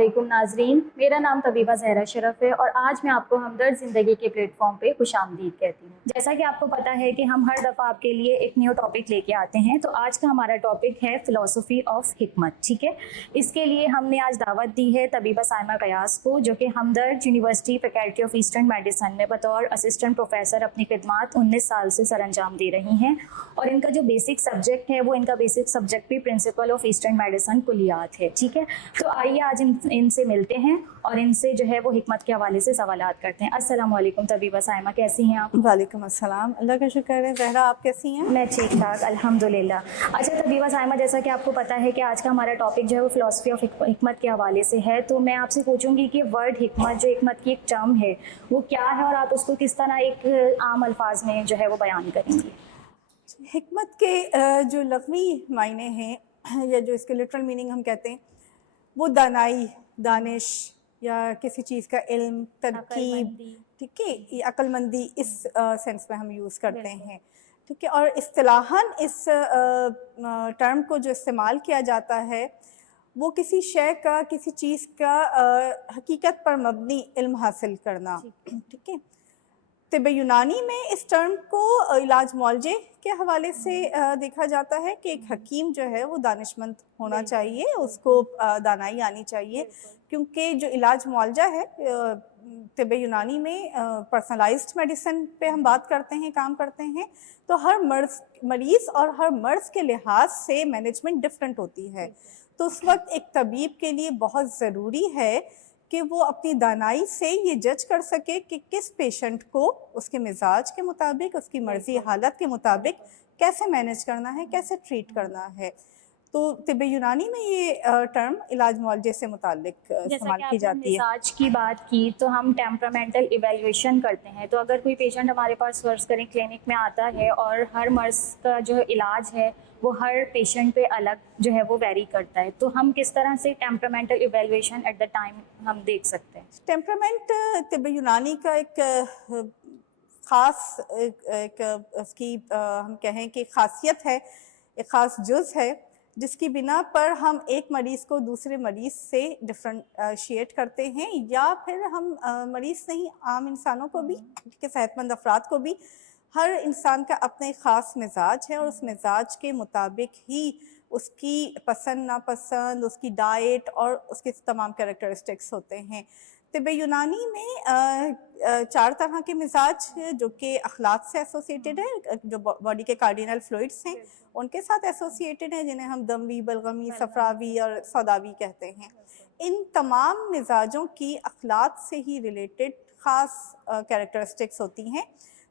अस्सलामुअलैकुम नाजरीन, मेरा नाम तबीबा ज़हरा शरफ है और आज मैं आपको हमदर्द ज़िंदगी के प्लेटफॉर्म पे खुशामदीद कहती हूँ। जैसा कि आपको पता है कि हम हर दफ़ा आपके लिए एक न्यू टॉपिक लेके आते हैं, तो आज का हमारा टॉपिक है फ़िलासफ़ी ऑफ हिकमत। ठीक है, इसके लिए हमने आज दावत दी है तबीबा साइमा कयास को, जो कि Hamdard University faculty of eastern medicine में बतौर असिस्टेंट प्रोफेसर अपनी खिदमात 19 साल से सर अंजाम दे रही हैं। और इनका जो बेसिक सब्जेक्ट है वो इनका बेसिक सब्जेक्ट भी प्रिंसिपल ऑफ ईस्टर्न मेडिसन कुलियात है। ठीक है, तो आइए आज इनसे मिलते हैं और इनसे जो है वो हिकमत के हवाले से सवालात करते हैं। अस्सलाम वालेकुम तबीबा साइमा, कैसी हैं आप? वालेकुम अस्सलाम, अल्लाह का शुक्र है। ज़हरा, आप कैसी हैं? मैं ठीक ठाक अल्हम्दुलिल्लाह। अच्छा तबीबा साइमा, जैसा कि आपको पता है कि आज का हमारा टॉपिक जो है वो फ़िलासफ़ी ऑफ हिकमत के हवाले से है, तो मैं आपसे पूछूंगी कि वर्ड हिकमत, जो हिकमत की एक टर्म है, वो क्या है और आप उसको किस तरह एक आम अल्फाज में जो है वो बयान करेंगी? हिकमत के जो लग़वी मायने हैं या जो इसके लिटरल मीनिंग हम कहते हैं, वो दानाई, दानिश या किसी चीज़ का इल्म, तरकीब, ठीक है, ये अक्लमंदी, इस सेंस में हम यूज़ करते हैं। ठीक है, और इस्तिलाहन इस टर्म को जो इस्तेमाल किया जाता है वो किसी शय का, किसी चीज़ का हकीकत पर मबनी इल्म हासिल करना। ठीक है, तिब यूनानी में इस टर्म को इलाज मौलजे के हवाले से देखा जाता है कि एक हकीम जो है वो दानिशमंद होना चाहिए, उसको दानाई आनी चाहिए, क्योंकि जो इलाज मौलजा है तिब यूनानी में पर्सनलाइज्ड मेडिसिन पे हम बात करते हैं, काम करते हैं, तो हर मरीज़ और हर मर्ज़ के लिहाज से मैनेजमेंट डिफरेंट होती है। तो उस वक्त एक तबीब के लिए बहुत ज़रूरी है कि वो अपनी दानाई से ये जज कर सके कि किस पेशेंट को उसके मिजाज के मुताबिक, उसकी मर्ज़ी हालत के मुताबिक कैसे मैनेज करना है, कैसे ट्रीट करना है। तो तिब यूनानी में ये टर्म इलाज मौलजे से मुताल्लिक इस्तेमाल की जाती है। मिजाज की बात की तो हम टेम्परामेंटल इवेल्युएशन करते हैं, तो अगर कोई पेशेंट हमारे पास फर्ज करें क्लिनिक में आता है और हर मर्ज़ का जो इलाज है वो हर पेशेंट पे अलग जो है वो वेरी करता है, तो हम किस तरह से temperamental evaluation at the time हम देख सकते हैं? टेम्परामेंट तिब यूनानी का एक ख़ास एक उसकी हम कहें कि ख़ासियत है, एक ख़ास जुज़ है, जिसकी बिना पर हम एक मरीज़ को दूसरे मरीज़ से डिफ्रेंशिएट करते हैं, या फिर हम मरीज़ नहीं, आम इंसानों को भी, के सेहतमंद अफराद को भी, हर इंसान का अपना एक ख़ास मिजाज है और उस मिजाज के मुताबिक ही उसकी पसंद नापसंद, उसकी डाइट और उसके तमाम कैरेक्टरिस्टिक्स होते हैं। तिब यूनानी में 4 तरह के मिजाज जो कि अखलाक से एसोसिएटेड है, जो बॉडी के कार्डिनल फ्लूइड्स हैं उनके साथ एसोसिएटेड हैं, जिन्हें हम दमवी, बलगमी, सफरावी और सौदावी कहते हैं। इन तमाम मिजाजों की अखलाक से ही रिलेटेड ख़ास कैरेक्टरिस्टिक्स होती हैं,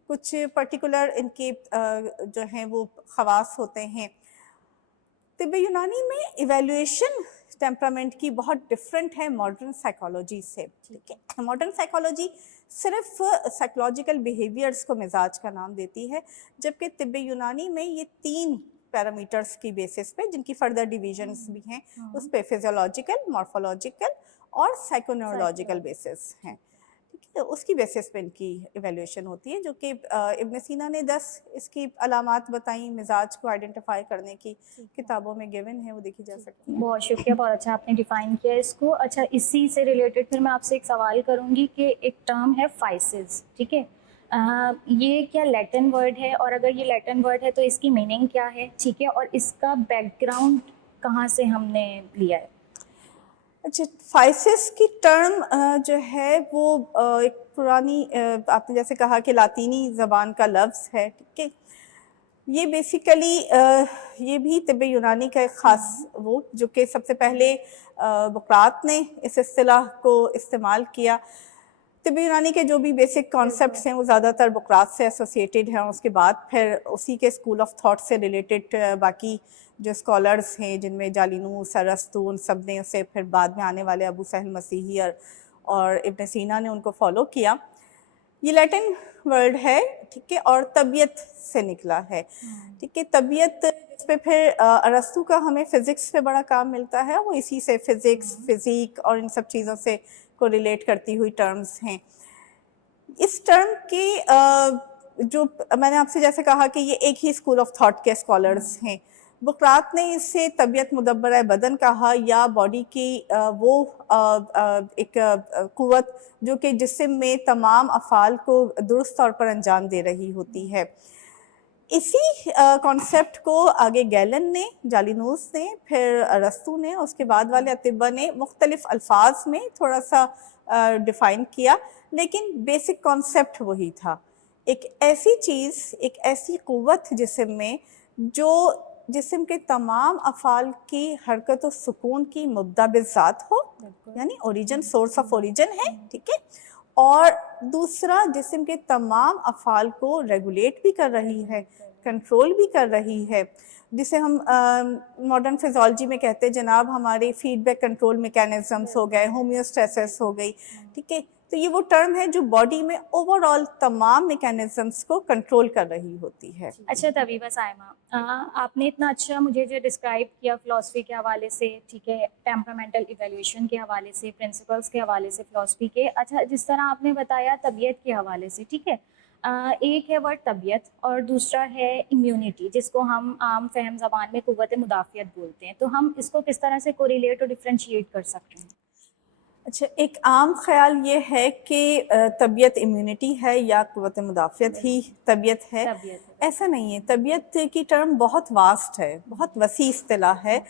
कुछ पर्टिकुलर इनके जो हैं वो ख़वास होते हैं। तिब यूनानी में इवेल्युएशन टेम्परामेंट की बहुत डिफरेंट है मॉडर्न साइकोलॉजी से। ठीक है, मॉडर्न साइकोलॉजी सिर्फ साइकोलॉजिकल बिहेवियर्स को मिजाज का नाम देती है, जबकि तिब यूनानी में ये 3 पैरामीटर्स की बेसिस पे, जिनकी फर्दर डिवीजन्स भी हैं, उस पे फिजियोलॉजिकल, मॉर्फोलॉजिकल और साइकोन्यूरोलॉजिकल बेसिस हैं। ठीक है, उसकी बेसिस पे इनकी इवेल्युएशन होती है, जो कि इब्न सीना ने 10 इसकी अलामात बताई मिजाज को आइडेंटिफाई करने की, किताबों में गिवन है, वो देखी जा सकती है। बहुत शुक्रिया, बहुत अच्छा आपने डिफ़ाइन किया इसको। अच्छा, इसी से रिलेटेड फिर मैं आपसे एक सवाल करूंगी कि एक टर्म है फाइसिस, ठीक है, ये क्या लैटिन वर्ड है, और अगर ये लैटिन वर्ड है तो इसकी मीनिंग क्या है? ठीक है, और इसका बैकग्राउंड कहाँ से हमने लिया है? अच्छा, फाइसिस की टर्म जो है वो एक पुरानी, आपने जैसे कहा कि लातीनी ज़बान का लफ्ज़ है। ठीक है, ये बेसिकली ये भी तिब यूनानी का एक ख़ास वो, जो कि सबसे पहले बुक़रात ने इस इस्तिलाह को इस्तेमाल किया। तिब यूनानी के जो भी बेसिक कॉन्सेप्ट्स हैं वो ज़्यादातर बुक़रात से एसोसिएटेड हैं, और उसके बाद फिर उसी के स्कूल ऑफ थॉट से रिलेटेड बाकी जो स्कॉलर्स हैं, जिनमें जालिनूस, अरस्तू, उन सब ने उसे, फिर बाद में आने वाले अबू सहल मसीही और इब्न सीना ने उनको फॉलो किया। ये लैटिन वर्ड है, ठीक है, और तबीयत से निकला है। ठीक है, तबीयत, इस पे फिर अरस्तू का हमें फ़िज़िक्स पे बड़ा काम मिलता है, वो इसी से फ़िज़िक्स, फ़िज़ीक और इन सब चीज़ों से को रिलेट करती हुई टर्म्स हैं। इस टर्म के जो मैंने आपसे जैसे कहा कि ये एक ही स्कूल ऑफ थॉट के स्कॉलर्स हैं, बुकरात ने इसे तबीयत मुदब्बर बदन कहा, या बॉडी की वो एक क़ुव्वत जो कि जिस्म में तमाम अफ़ाल को दुरुस्त तौर पर अंजाम दे रही होती है। इसी कॉन्सेप्ट को आगे गैलन ने, जालिनूस ने, फिर अरस्तू ने, उसके बाद वाले अतिब्बा ने मुख्तलिफ अल्फाज में थोड़ा सा डिफ़ाइन किया, लेकिन बेसिक कॉन्सेप्ट वही था। एक ऐसी चीज़, एक ऐसी क़ुव्वत जिस्म में जो जिस्म के तमाम अफ़ाल की हरकत और सुकून की मुब्दा बिज़ात हो, यानी ओरिजिन, सोर्स ऑफ ओरिजिन है, ठीक है, और दूसरा जिस्म के तमाम अफ़ाल को रेगुलेट भी कर रही है, कंट्रोल भी कर रही है, जिसे हम मॉडर्न फिज़ियोलॉजी में कहते हैं जनाब हमारे फीडबैक कंट्रोल मैकेनिज़म्स हो गए, होमियोस्टेसिस हो गई, ठीक है। तो ये वो टर्म है जो बॉडी में ओवरऑल तमाम मैकेनिज़म्स को कंट्रोल कर रही होती है। अच्छा तबीबा साइमा, आपने इतना अच्छा मुझे जो डिस्क्राइब किया फ़िलासफ़ी के हवाले से, ठीक है, टेम्परामेंटल इवैल्यूएशन के हवाले से, प्रिंसिपल्स के हवाले से फ़िलासफ़ी के, अच्छा जिस तरह आपने बताया तबीयत के हवाले से, ठीक है, एक है वर्ड तबीयत और दूसरा है इम्यूनिटी, जिसको हम आम फ़हम ज़बान में क़ुव्वत मुदाफ़ियत बोलते हैं। तो हम इसको किस तरह से कोरिलेट और डिफ़रेंशिएट कर सकते हैं? अच्छा, एक आम ख़्याल ये है कि तबीयत इम्यूनिटी है या क़ुव्वत मुदाफ़ियत ही तबीयत है। तबीयत है। ऐसा नहीं है, तबीयत की टर्म बहुत वास्ट है, बहुत वसी इस्तिलाह है,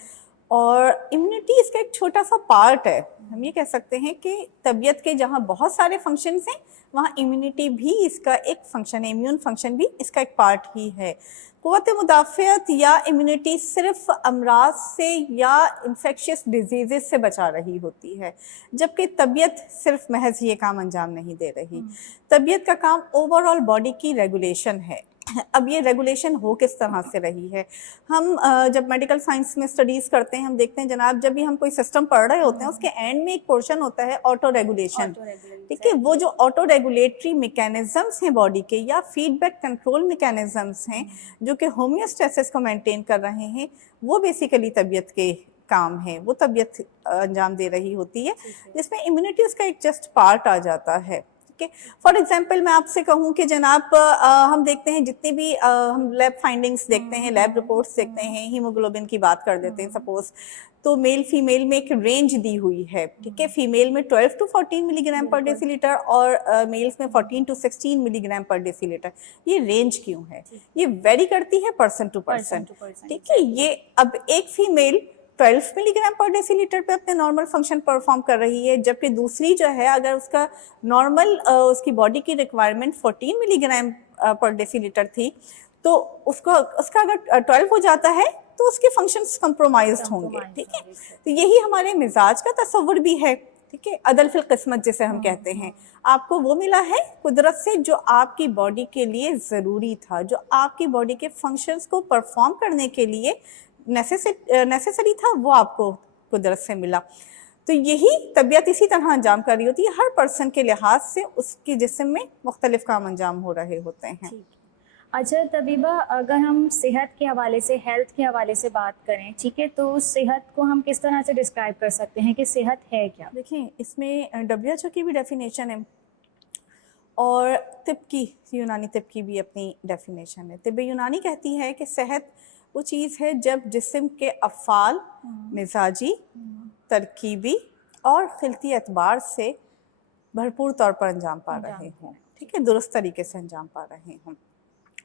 और इम्यूनिटी इसका एक छोटा सा पार्ट है। हम ये कह सकते हैं कि तबीयत के जहाँ बहुत सारे फंक्शंस हैं, वहाँ इम्यूनिटी भी इसका एक फ़ंक्शन है, इम्यून फंक्शन भी इसका एक पार्ट ही है। क़ुव्वत मुदाफ़ियत या इम्यूनिटी सिर्फ़ अमराज से या इन्फेक्शियस डिजीज़ से बचा रही होती है, जबकि तबीयत सिर्फ महज ये काम अंजाम नहीं दे रही। तबीयत का काम ओवरऑल बॉडी की रेगुलेशन है। अब ये रेगुलेशन हो किस तरह से रही है, हम जब मेडिकल साइंस में स्टडीज़ करते हैं, हम देखते हैं जनाब, जब भी हम कोई सिस्टम पढ़ रहे होते हैं, उसके एंड में एक पोर्शन होता है ऑटो रेगुलेशन, ठीक है। वो जो ऑटो रेगुलेटरी मैकेनिज़म्स हैं बॉडी के, या फीडबैक कंट्रोल मैकेनिज़म्स हैं जो कि होमियोस्टेसिस को मेंटेन कर रहे हैं, वो बेसिकली तबीयत के काम है, वो तबीयत अंजाम दे रही होती है, जिसमें इम्यूनिटी उसका एक जस्ट पार्ट आ जाता है। फॉर एग्जाम्पल मैं आपसे कहूँ कि जनाब हम देखते हैं जितनी भी हम लैब फाइंडिंग्स देखते हैं, लैब रिपोर्ट्स देखते हैं, हीमोग्लोबिन की बात कर देते हैं सपोज, तो मेल फीमेल में एक रेंज दी हुई है, ठीक है। फीमेल में 12 to 14 मिलीग्राम पर डेसीलीटर और मेल्स में 14 to 16 मिलीग्राम पर डेसीलीटर। ये रेंज क्यों है? ये वेरी करती है पर्सन टू पर्सन, ठीक है। ये अब एक फीमेल 12 मिलीग्राम पर डेसीलीटर पे अपने नॉर्मल फंक्शन परफॉर्म कर रही है, जबकि दूसरी जो है अगर उसका नॉर्मल उसकी बॉडी की रिक्वायरमेंट 14 मिलीग्राम पर डेसीलीटर थी, तो उसका अगर 12 हो जाता है तो उसके फंक्शंस कंप्रोमाइज्ड होंगे, ठीक है। तो यही हमारे मिजाज का तस्वुर भी है, ठीक है, अदल फिल किस्मत जिसे हम कहते हैं। आपको वो मिला है कुदरत से जो आपकी बॉडी के लिए ज़रूरी था, जो आपकी बॉडी के फंक्शंस को परफॉर्म करने के लिए नेसेसरी था, वो आपको कुदरत से मिला। तो यही तबीयत इसी तरह अंजाम कर रही होती है, हर पर्सन के लिहाज से उसके जिस्म में मुख्तलिफ काम अंजाम हो रहे होते हैं। अच्छा तबीबा, अगर हम सेहत के हवाले से, हेल्थ के हवाले से बात करें, ठीक है, तो सेहत को हम किस तरह से डिस्क्राइब कर सकते हैं कि सेहत है क्या? देखिए, इसमें WHO की भी डेफिनेशन है और तिब की, यूनानी तिब की भी अपनी डेफिनेशन है। तिब यूनानी कहती है कि सेहत वो चीज़ है जब जिस्म के अफ़ाल मिजाजी, तरकीबी और खिलती एतबार से भरपूर तौर पर अंजाम पा रहे हों, ठीक है, दुरुस्त तरीके से अंजाम पा रहे हों।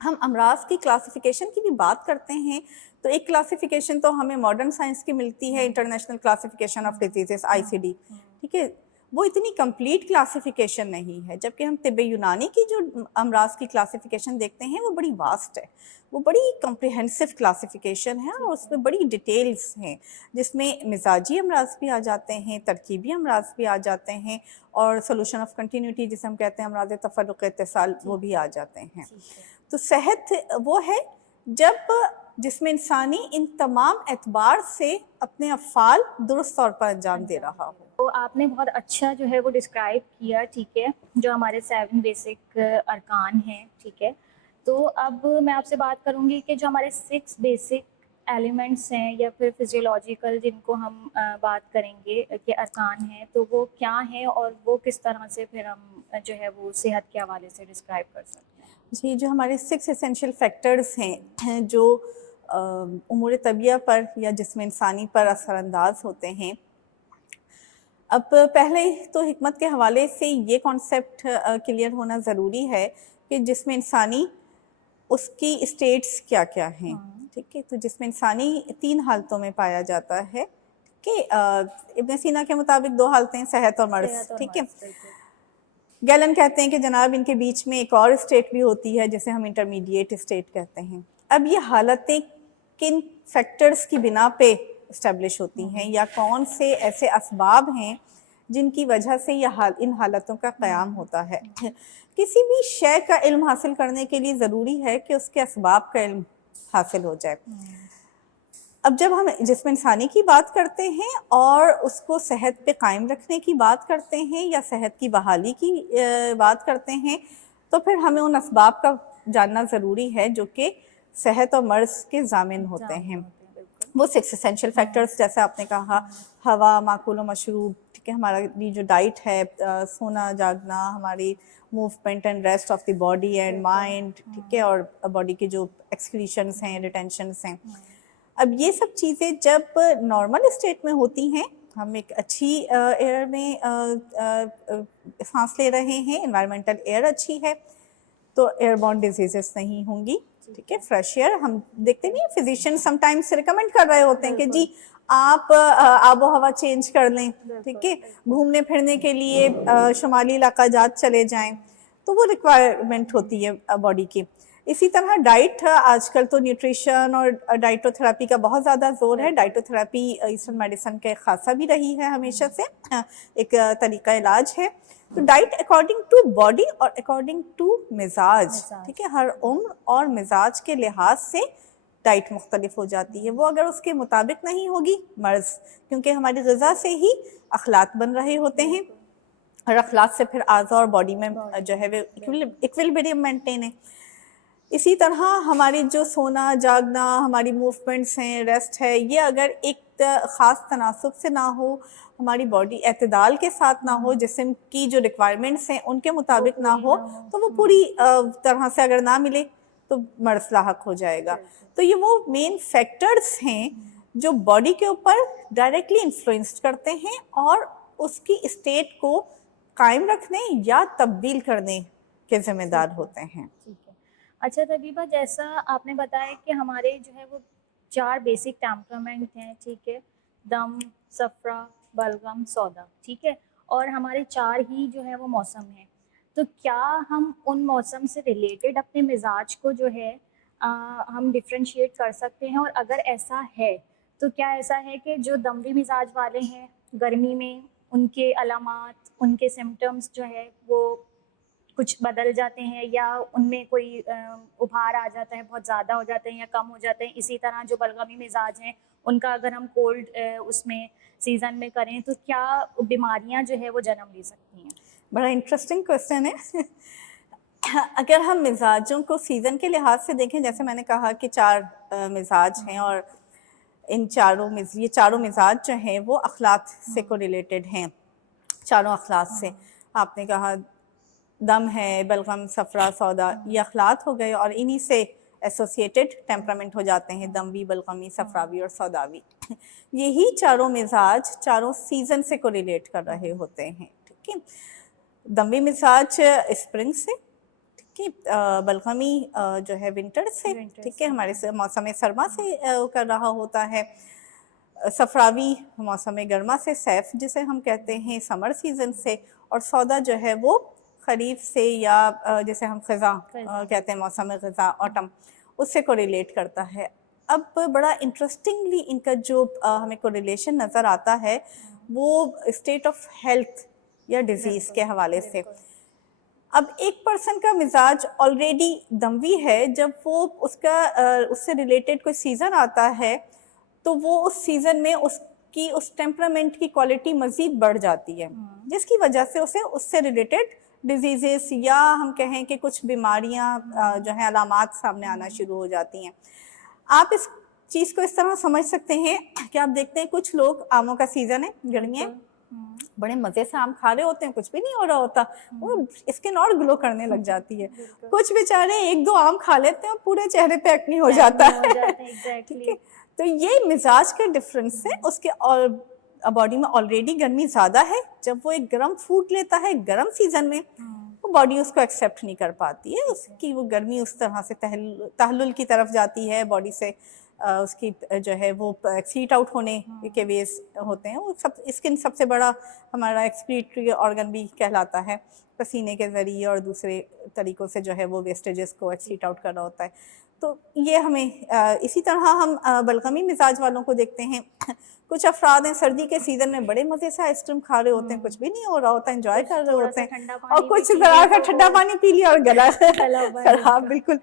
हम अमराज की क्लासिफिकेशन की भी बात करते हैं, तो एक क्लासिफिकेशन तो हमें मॉडर्न साइंस की मिलती है, international classification of diseases, ICD, ठीक है। वो इतनी कंप्लीट क्लासिफिकेशन नहीं है, जबकि हम तिब्बे यूनानी की जो अमराज की क्लासिफिकेशन देखते हैं वो बड़ी वास्ट है, वो बड़ी कॉम्प्रिहेंसिव क्लासिफिकेशन है और उसमें बड़ी डिटेल्स हैं, जिसमें मिजाजी अमराज भी आ जाते हैं, तरकीबी अमराज भी आ जाते हैं, और सोल्यूशन ऑफ कंटिन्यूटी जिसे हम कहते हैं अमराज तफर्रुक़ इत्तिसाल, वो भी आ जाते हैं। तो सेहत वो है जब जिसमें इंसानी इन तमाम एतबार से अपने अफ़ाल दुरुस्त तौर पर अंजाम दे रहा हो। तो आपने बहुत अच्छा जो है वो डिस्क्राइब किया, ठीक है, जो हमारे 7 बेसिक अरकान हैं, ठीक है। तो अब मैं आपसे बात करूँगी कि जो हमारे 6 बेसिक एलिमेंट्स हैं या फिर फिजियोलॉजिकल जिनको हम बात करेंगे कि अरकान हैं, तो वो क्या हैं और वो किस तरह से फिर हम जो है वो सेहत के हवाले से डिस्क्राइब कर सकते हैं? जी, जो हमारे 6 एसेंशियल फैक्टर्स हैं जो امور طبیعہ پر یا جسم انسانی پر اثر انداز ہوتے ہیں۔ اب پہلے تو حکمت کے حوالے سے یہ کانسیپٹ کلیئر ہونا ضروری ہے کہ جسم انسانی اس کی اسٹیٹس کیا کیا ہیں، ٹھیک ہے؟ تو جسم انسانی 3 حالتوں میں پایا جاتا ہے، ٹھیک ہے؟ ابن سینا کے مطابق 2 حالتیں ہیں، صحت اور مرض، ٹھیک ہے؟ گیلن کہتے ہیں کہ جناب ان کے بیچ میں ایک اور اسٹیٹ بھی ہوتی ہے جسے ہم انٹرمیڈیٹ اسٹیٹ کہتے ہیں۔ اب یہ حالتیں کن فیکٹرز کی بنا پہ اسٹیبلش ہوتی ہیں یا کون سے ایسے اسباب ہیں جن کی وجہ سے ان حالتوں کا قیام ہوتا ہے؟ کسی بھی شے کا علم حاصل کرنے کے لیے ضروری ہے کہ اس کے اسباب کا علم حاصل ہو جائے۔ اب جب ہم جسم انسانی کی بات کرتے ہیں اور اس کو صحت پہ قائم رکھنے کی بات کرتے ہیں یا صحت کی بحالی کی بات کرتے ہیں تو پھر ہمیں ان اسباب کا جاننا ضروری ہے جو کہ صحت اور مرض کے ضامن ہوتے ہیں۔ وہ 6 اسینشل فیکٹرز جیسے آپ نے کہا، ہوا، ماکول و مشروب، ٹھیک ہے، ہماری جو ڈائٹ ہے، سونا جاگنا، ہماری movement and rest of the body and mind, ٹھیک ہے، اور باڈی کے جو ایکسکریشنز ہیں، ریٹینشنز ہیں۔ اب یہ سب چیزیں جب نارمل اسٹیٹ میں ہوتی ہیں، ہم ایک اچھی ایئر میں سانس لے رہے ہیں، انوائرمنٹل ایئر اچھی ہے تو ایئر بورن ڈیزیزز نہیں ہوں گی، ٹھیک ہے۔ فریش ایئر ہم دیکھتے نہیں، فزیشین سم ٹائمز ریکمینڈ کر رہے ہوتے ہیں کہ جی آپ آب و ہوا چینج کر لیں، ٹھیک ہے، گھومنے پھرنے کے لیے شمالی علاقہ جات چلے جائیں، تو وہ ریکوائرمنٹ ہوتی ہے باڈی کی۔ اسی طرح ڈائٹ، آج کل تو نیوٹریشن اور ڈائٹو تھراپی کا بہت زیادہ زور ہے۔ ڈائٹو تھراپی ایسٹرن میڈیسن کا ایک خاصہ بھی رہی ہے ہمیشہ سے، ایک طریقہ علاج ہے۔ تو ڈائٹ اکارڈنگ ٹو باڈی اور اکارڈنگ ٹو مزاج، ٹھیک ہے، ہر عمر اور مزاج کے لحاظ سے ڈائٹ مختلف ہو جاتی ہے۔ وہ اگر اس کے مطابق نہیں ہوگی، مرض، کیونکہ ہماری غذا سے ہی اخلاق بن رہے ہوتے ہیں اور اخلاق سے پھر اعضاء اور باڈی میں جو ہے وہ ایکویلبریم مینٹین ہے۔ اسی طرح ہماری جو سونا جاگنا، ہماری موومنٹس ہیں، ریسٹ ہے، یہ اگر ایک خاص تناسب سے نہ ہو، ہماری باڈی اعتدال کے ساتھ نہ ہو، جسم کی جو ریکوائرمنٹس ہیں ان کے مطابق نہ ہو، تو وہ پوری طرح سے اگر نہ ملے تو مرض لاحق ہو جائے گا۔ تو یہ وہ مین فیکٹرز ہیں جو باڈی کے اوپر ڈائریکٹلی انفلوئنس کرتے ہیں اور اس کی اسٹیٹ کو قائم رکھنے یا تبدیل کرنے کے ذمہ دار ہوتے ہیں۔ اچھا طبیبہ، جیسا آپ نے بتایا کہ ہمارے جو ہے وہ 4 بیسک ٹیمپرامنٹ ہیں، ٹھیک ہے، دم، صفرا، بلغم، سودا، ٹھیک ہے، اور ہمارے 4 ہی جو ہے وہ موسم ہیں۔ تو کیا ہم ان موسم سے ریلیٹڈ اپنے مزاج کو جو ہے ہم ڈفرینشیٹ کر سکتے ہیں؟ اور اگر ایسا ہے تو کیا ایسا ہے کہ جو دموی مزاج والے ہیں گرمی میں ان کے علامات، ان کے سمٹمز جو ہے وہ کچھ بدل جاتے ہیں یا ان میں کوئی ابھار آ جاتا ہے، بہت زیادہ ہو جاتے ہیں یا کم ہو جاتے ہیں؟ اسی طرح جو بلغمی مزاج ہیں ان کا اگر ہم کولڈ اس میں سیزن میں کریں تو کیا بیماریاں جو ہے وہ جنم لے سکتی ہیں؟ بڑا انٹرسٹنگ کوسچن ہے۔ اگر ہم مزاجوں کو سیزن کے لحاظ سے دیکھیں، جیسے میں نے کہا کہ 4 مزاج ہیں اور ان یہ چاروں مزاج جو ہیں وہ اخلاق سے کو ریلیٹڈ ہیں، چاروں اخلاق سے۔ آپ نے کہا دم ہے، بلغم، صفرا، سودا، یہ اخلاق ہو گئے اور انہی سے ایسوسیٹڈ ٹیمپرامنٹ ہو جاتے ہیں، دموی، بلغمی، صفراوی اور سوداوی۔ یہی چاروں مزاج چاروں سیزن سے کو ریلیٹ کر رہے ہوتے ہیں، ٹھیک ہے۔ دموی مزاج اسپرنگ سے، ٹھیک ہے، بلغمی جو ہے ونٹر سے، ٹھیک ہے، ہمارے موسم سرما سے کر رہا ہوتا ہے۔ صفراوی موسم گرما سے، سیف جسے ہم کہتے ہیں، سمر سیزن سے، اور سودا جو ہے وہ خریف سے یا جسے ہم خزاں کہتے ہیں، موسم خزاں، آٹم، اس سے کو ریلیٹ کرتا ہے۔ اب بڑا انٹرسٹنگلی ان کا جو ہمیں کو ریلیشن نظر آتا ہے وہ اسٹیٹ آف ہیلتھ یا ڈیزیز کے حوالے سے۔ اب ایک پرسن کا مزاج آلریڈی دموی ہے، جب وہ اس سے ریلیٹڈ کوئی سیزن آتا ہے تو وہ اس سیزن میں اس ٹیمپرامنٹ کی کوالٹی مزید بڑھ جاتی ہے، جس کی وجہ سے اسے اس سے ریلیٹڈ ڈیزیزز یا ہم کہیں کہ کچھ بیماریاں جو ہیں علامات سامنے آنا شروع ہو جاتی ہیں۔ آپ اس چیز کو اس طرح سمجھ سکتے ہیں کہ آپ دیکھتے ہیں کچھ لوگ، آموں کا سیزن ہے، گرمیاں، बड़े मज़े से आम खा रहे होते हैं, कुछ भी नहीं हो रहा होता, वो स्किन और ग्लो करने लग जाती है। कुछ बेचारे 1-2 आम खा लेते हैं और पूरे चेहरे पे एक्ने हो जाता है। ठीक है, तो ये मिजाज का डिफरेंस है। उसके और बॉडी में ऑलरेडी गर्मी ज़्यादा है, जब वो एक गर्म फूड लेता है गर्म सीजन में, वो बॉडी उसको एक्सेप्ट नहीं कर पाती है, उसकी वो गर्मी उस तरह से तहल्लुल की तरफ जाती है बॉडी से, उसकी जो है वो एक्सीट आउट होने के वेज होते हैं। वो सब स्किन सबसे बड़ा हमारा एक्सक्रीटरी ऑर्गन भी कहलाता है, पसीने के ज़रिए और दूसरे तरीक़ों से जो है वो वेस्टेजेस को एक्सीट आउट कर रहा होता है। तो ये हमें इसी तरह हम बलगमी मिजाज वालों को देखते हैं। कुछ अफराद हैं सर्दी के सीज़न में बड़े मज़े से आइसक्रीम खा रहे होते हैं, कुछ भी नहीं हो रहा होता, एंजॉय कर रहे होते हैं, और कुछ ज़रा सा ठंडा पानी पी लिया और गला खराब। बिल्कुल।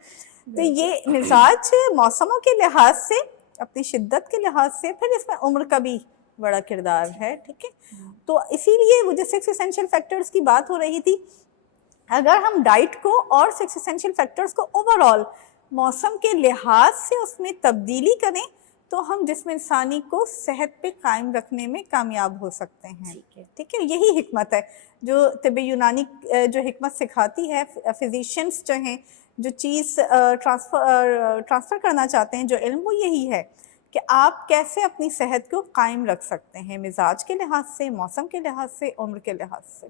तो ये मिजाज मौसमों के लिहाज से, अपनी शिद्दत के लिहाज से, फिर इसमें उम्र का भी बड़ा किरदार है। ठीक है, तो इसीलिए वो जो 6 एसेंशियल फैक्टर्स की बात हो रही थी, अगर हम डाइट को और 6 एसेंशियल फैक्टर्स को ओवरऑल मौसम के लिहाज से उसमें तब्दीली करें, तो हम जिस्म इंसानी को सेहत पे कायम रखने में कामयाब हो सकते हैं। ठीक है, यही हिकमत है जो तिब्ब यूनानी जो हिकमत सिखाती है। फिजिशियंस जो हैं, जो चीज़ ट्रांसफ़र करना चाहते हैं, जो इल्म, वो यही है कि आप कैसे अपनी सेहत को कायम रख सकते हैं, मिजाज के लिहाज से, मौसम के लिहाज से, उम्र के लिहाज से।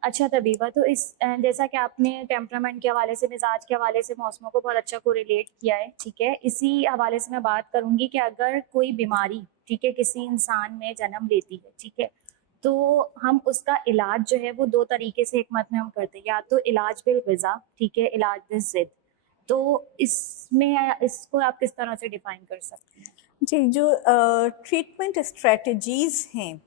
अच्छा तबीबा, तो इस जैसा कि आपने टेम्परामेंट के हवाले से, मिजाज के हवाले से मौसमों को बहुत अच्छा को रिलेट किया है, ठीक है, इसी हवाले से मैं बात करूंगी कि अगर कोई बीमारी, ठीक है, किसी इंसान में जन्म लेती है, ठीक है, तो हम उसका इलाज जो है वो 2 तरीके से हिकमत में हम करते हैं, या तो इलाज बिल ग़िज़ा, ठीक है, इलाज बिल ज़िद। तो इसमें इसको आप किस तरह से डिफ़ाइन कर सकते हैं? जी, जो ट्रीटमेंट स्ट्रेटजीज़ हैं,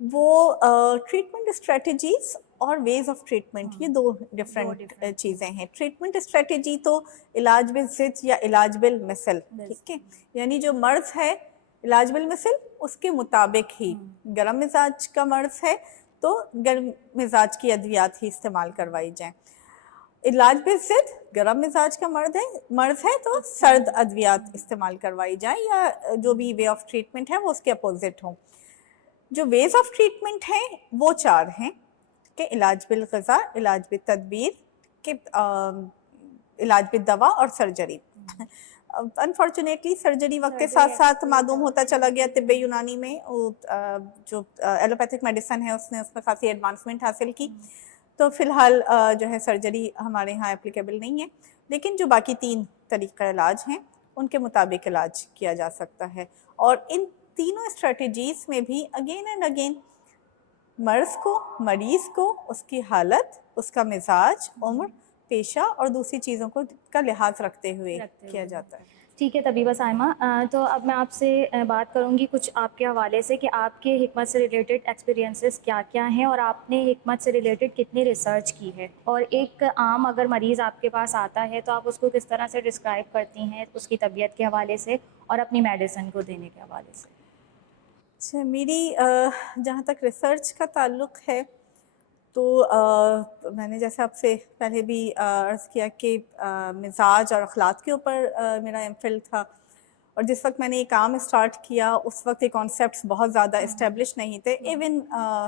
वो ट्रीटमेंट स्ट्रेटजीज़ और वेज ऑफ ट्रीटमेंट, ये 2 डिफरेंट चीज़ें हैं। ट्रीटमेंट स्ट्रेटजी तो इलाज बिल ज़िद या इलाज बिल मिसल, ठीक है, यानी जो मर्ज़ है इलाज बिल मिसल उसके मुताबिक ही, गर्म मिजाज का मर्ज़ है तो गर्म मिजाज की अद्वियात ही इस्तेमाल करवाई जाएँ। इलाज बिल ज़िद गर्म मिजाज का मर्ज़ है तो सर्द अद्वियात इस्तेमाल करवाई जाए, या जो भी वे ऑफ ट्रीटमेंट है वो उसके अपोजिट हो। जो वेज ऑफ ट्रीटमेंट हैं वो 4 हैं कि इलाज बिल ग़िज़ा, इलाज बिल तदबीर, के इलाज बिल दवा और सर्जरी। अनफॉर्चुनेटली सर्जरी वक्त के साथ साथ मालूम होता चला गया तिब्ब यूनानी में, जो एलोपैथिक मेडिसिन है उसने उसमें काफ़ी एडवांसमेंट हासिल की, तो फ़िलहाल जो है सर्जरी हमारे यहाँ एप्लीकेबल नहीं है, लेकिन जो बाकी 3 तरीक़ा इलाज हैं उनके मुताबिक इलाज किया जा सकता है। और इन तीनों स्ट्रेटजीज़ में भी अगेन एंड अगेन मर्ज़ को, मरीज़ को, उसकी हालत, उसका मिजाज, उम्र, पेशा और दूसरी चीज़ों को का लिहाज रखते हुए किया जाता है। ठीक है तबीबा साइमा, तो अब मैं आपसे बात करूंगी कुछ आपके हवाले से कि आपके हिकमत से रिलेटेड एक्सपीरियंसेस क्या क्या हैं और आपने हिकमत से रिलेटेड कितनी रिसर्च की है, और एक आम अगर मरीज़ आपके पास आता है तो आप उसको किस तरह से डिस्क्राइब करती हैं उसकी तबीयत के हवाले से और अपनी मेडिसिन को देने के हवाले से। अच्छा, मेरी जहाँ तक रिसर्च का ताल्लुक़ है, तो मैंने जैसे आपसे पहले भी अर्ज़ किया कि मिजाज और अखलाक के ऊपर मेरा एमफिल था, और जिस वक्त मैंने ये काम स्टार्ट किया उस वक्त ये कॉन्सेप्ट्स बहुत ज़्यादा इस्टेब्लिश नहीं थे, इवन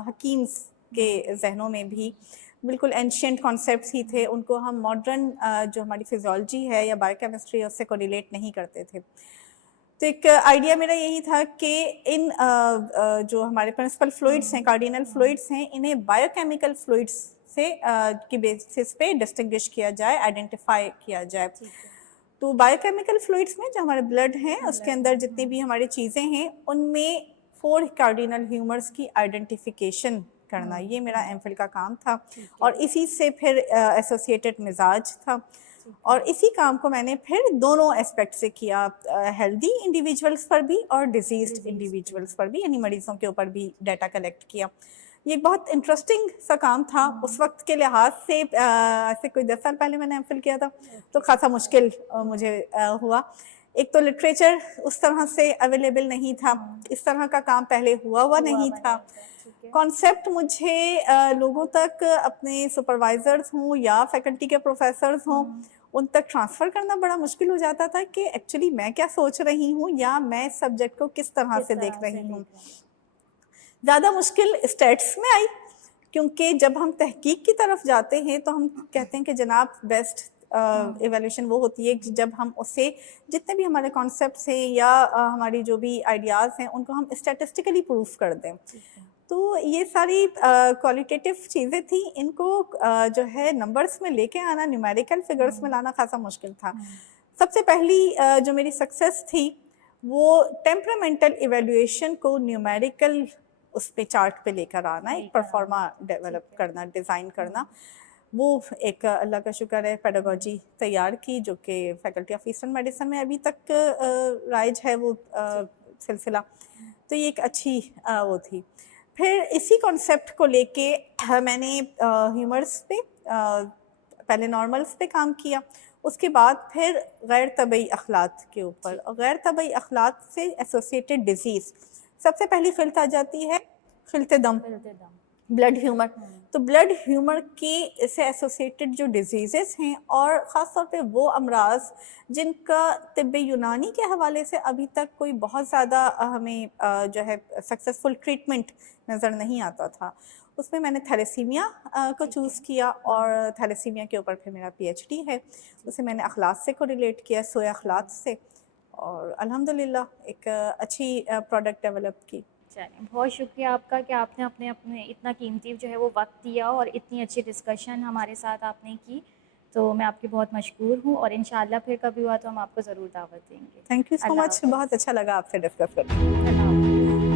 हकीम्स के जहनों में भी बिल्कुल एंशिएंट कॉन्सेप्ट्स ही थे, उनको हम मॉडर्न जो हमारी फिजियोलॉजी है या बायोकेमिस्ट्री है उससे कोरिलेट नहीं करते थे। तो एक आइडिया मेरा यही था कि इन जो हमारे प्रिंसिपल फ्लूइड्स हैं, कार्डिनल फ्लूइड्स हैं, इन्हें बायोकेमिकल फ्लूइड्स से की बेसिस पे डिस्टिंग्विश किया जाए, आइडेंटिफाई किया जाए। तो बायोकेमिकल फ्लूइड्स में जो हमारे ब्लड हैं उसके अंदर जितनी भी हमारी चीज़ें हैं उनमें 4 कार्डिनल ह्यूमर्स की आइडेंटिफिकेशन करना, ये मेरा एमफिल का काम था, और इसी से फिर एसोसिएटेड मिजाज था, और इसी काम को मैंने फिर दोनों एस्पेक्ट से किया, हेल्दी इंडिविजुअल्स पर भी और डिजीज्ड इंडिविजुअल्स पर भी, यानी मरीज़ों के ऊपर भी डाटा कलेक्ट किया। ये बहुत इंटरेस्टिंग सा काम था उस वक्त के लिहाज से। ऐसे कोई 10 साल पहले मैंने एमफिल किया था तो खासा मुश्किल मुझे हुआ। एक तो लिटरेचर उस तरह से अवेलेबल नहीं था, इस तरह का काम पहले हुआ नहीं था। कॉन्सेप्ट मुझे लोगों तक, अपने सुपरवाइजर्स हों या फैकल्टी के प्रोफेसर्स हों, उन तक ट्रांसफ़र करना बड़ा मुश्किल हो जाता था कि एक्चुअली मैं क्या सोच रही हूँ या मैं इस सब्जेक्ट को किस तरह से देख रही हूँ। ज़्यादा मुश्किल स्टेट्स में आई, क्योंकि जब हम तहकीक की तरफ जाते हैं तो हम कहते हैं कि जनाब बेस्ट एवेल्यूशन वो होती है कि जब हम उससे जितने भी हमारे कॉन्सेप्ट्स हैं या हमारी जो भी आइडियाज़ हैं उनको हम स्टैटिस्टिकली प्रूफ कर दें। तो ये सारी क्वालिटेटिव चीज़ें थी, इनको जो है नंबर्स में लेके आना, न्यूमेरिकल फिगर्स में लाना खासा मुश्किल था। सबसे पहली जो मेरी सक्सेस थी वो टेम्परामेंटल इवेल्यूएशन को न्यूमेरिकल उस पे चार्ट पे लेकर आना, एक परफॉर्मा डेवलप करना, डिज़ाइन करना। वो एक अल्लाह का शुक्र है पेडागोजी तैयार की, जो कि फैकल्टी ऑफ ईस्टर्न मेडिसिन में अभी तक राइज है वो सिलसिला। तो ये एक अच्छी वो थी। फिर इसी कॉन्सेप्ट को लेके मैंने ह्यूमर्स पे पहले नॉर्मल्स पे काम किया, उसके बाद फिर गैर तबई अखलात के ऊपर, और गैर तबई अखलात से एसोसिएटेड डिजीज़। सबसे पहली खिल्त आ जाती है खिल्ते दम, ब्लड ह्यूमर। तो ब्लड ह्यूमर के से एसोसिएटेड जो डिजीज़ेस हैं, और ख़ास तौर पे वो अमराज जिनका तिब्बे यूनानी के हवाले से अभी तक कोई बहुत ज़्यादा हमें जो है सक्सेसफुल ट्रीटमेंट नज़र नहीं आता था, उसमें मैंने थैलेसीमिया को चूज़ किया, और थैलेसीमिया के ऊपर फिर मेरा PhD है। उसे मैंने अखलात से को रिलेट किया, सोए अखलात से, और अल्हम्दुलिल्लाह एक अच्छी प्रोडक्ट डेवलप की। चलिए, बहुत शुक्रिया आपका कि आपने अपने इतना कीमती जो है वो वक्त दिया और इतनी अच्छी डिस्कशन हमारे साथ आपने की। तो मैं आपकी बहुत मशकूर हूँ, और इंशाल्लाह फिर कभी हुआ तो हम आपको ज़रूर दावत देंगे। Thank you so Allah much, हाफ़िज़। बहुत अच्छा लगा आपसे डिस्कस करके। अल्लाह हाफ़िज़।